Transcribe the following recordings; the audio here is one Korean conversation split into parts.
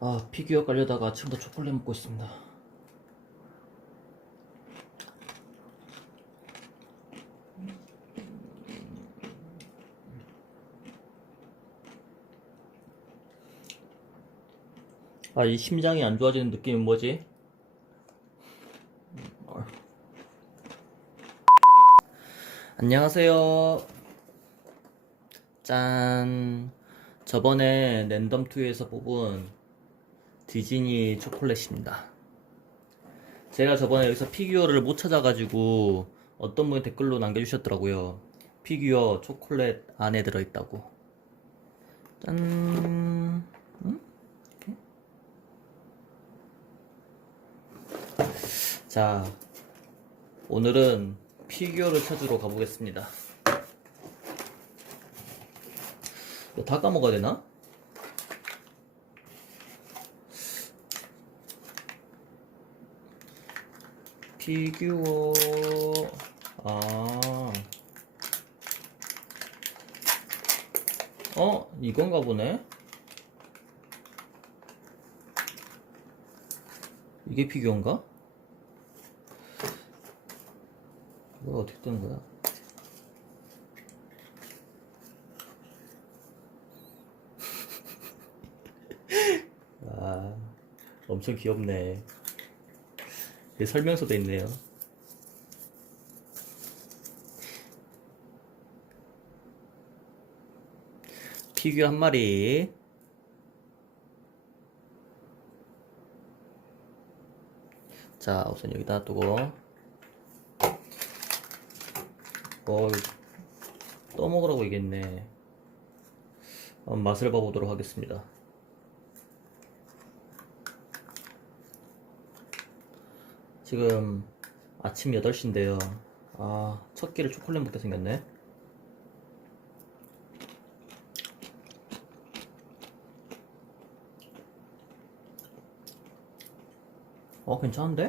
아 피규어 깔려다가 아침부터 초콜릿 먹고 있습니다. 아 이 심장이 안 좋아지는 느낌이 뭐지? 안녕하세요. 짠. 저번에 랜덤2에서 뽑은 디즈니 초콜릿입니다. 제가 저번에 여기서 피규어를 못 찾아가지고 어떤 분이 댓글로 남겨주셨더라고요. 피규어 초콜릿 안에 들어있다고. 짠. 음? 자, 오늘은 피규어를 찾으러 가보겠습니다. 다 까먹어야 되나? 피규어 아 어? 이건가 보네? 이게 피규어인가? 이거 어떻게 뜨는 거야? 아, 엄청 귀엽네. 여기 설명서도 있네요. 피규어 한 마리. 자, 우선 여기다 놔두고. 어, 이거 떠먹으라고 얘기했네. 맛을 봐보도록 하겠습니다. 지금 아침 8시인데요. 아, 첫 끼를 초콜릿 먹게 생겼네. 어, 괜찮은데?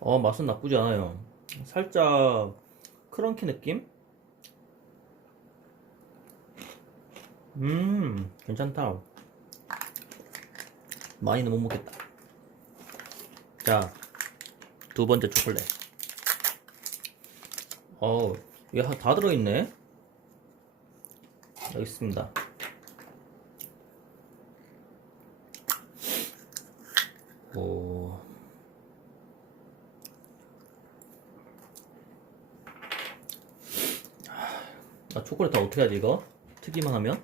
어, 맛은 나쁘지 않아요. 살짝 크런키 느낌? 음, 괜찮다. 많이는 못 먹겠다. 자, 두 번째 초콜릿. 어, 이게 하- 다 들어있네? 여기 있습니다. 오. 아, 초콜릿 다 어떻게 하지, 이거? 트기만 하면?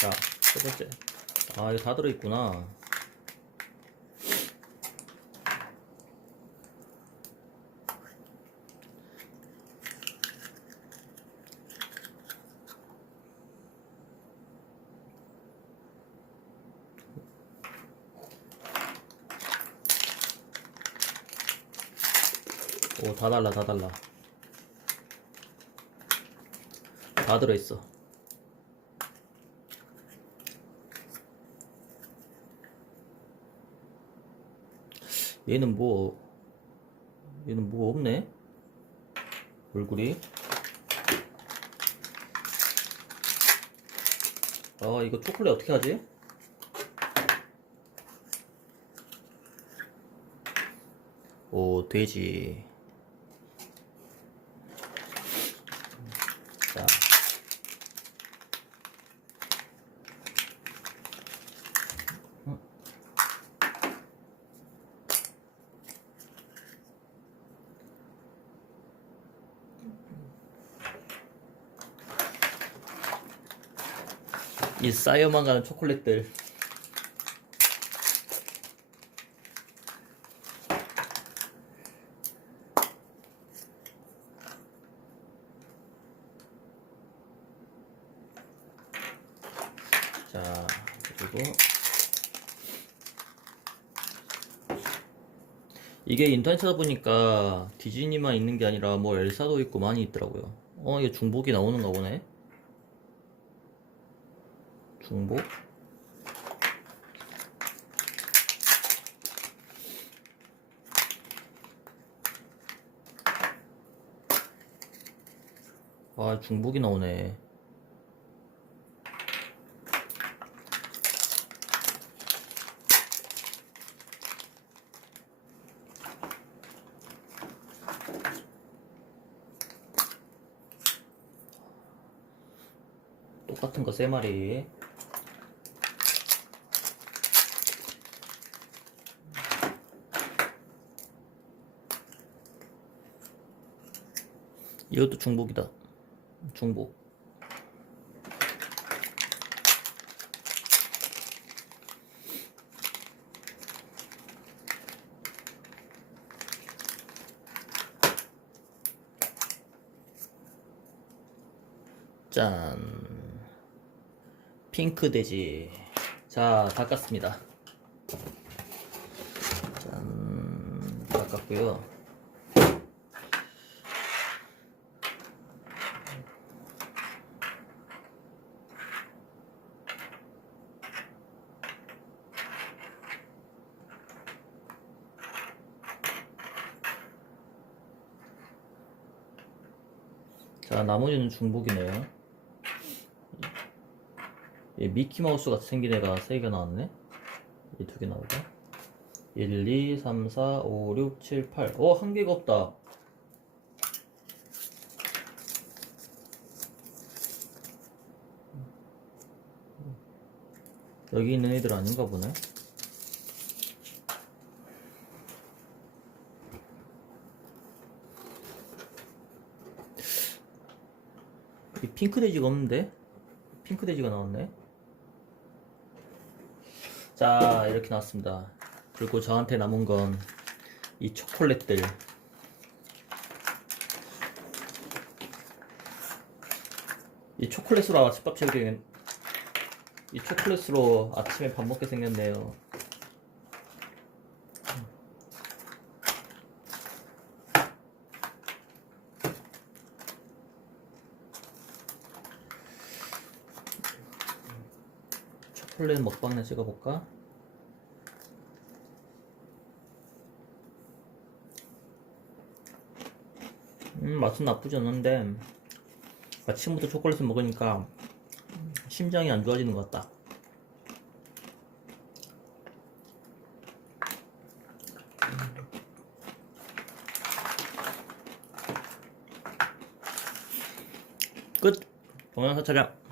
자, 첫 번째. 아, 이거 다 들어있구나. 오, 다 달라, 다 달라. 다 들어있어. 얘는 뭐, 얘는 뭐가 없네? 얼굴이. 아, 이거 초콜릿 어떻게 하지? 오, 돼지. 자. 이 쌓여만 가는 초콜릿들. 자, 그리고 이게 인터넷 찾아보니까 디즈니만 있는 게 아니라 뭐 엘사도 있고 많이 있더라고요. 어, 이게 중복이 나오는가 보네. 중복? 아, 중복이 나오네. 똑같은 거 세 마리. 이것도 중복이다. 중복. 짠. 핑크 돼지. 자, 닦았습니다. 짠. 닦았고요. 자, 나머지는 중복이네요. 이 미키마우스 같이 생긴 애가 3개 나왔네? 이두개 나오고. 1, 2, 3, 4, 5, 6, 7, 8. 어, 한 개가 없다. 여기 있는 애들 아닌가 보네. 이 핑크 돼지가 없는데? 핑크 돼지가 나왔네. 자, 이렇게 나왔습니다. 그리고 저한테 남은 건 이 초콜릿들. 이 초콜릿으로 아침밥 챙기는 이 초콜릿으로 아침에 밥 먹게 생겼네요. 초콜릿 먹방이나 찍어볼까? 음, 맛은 나쁘지 않은데 아침부터 초콜릿을 먹으니까 심장이 안 좋아지는 것 같다. 끝! 동영상 촬영.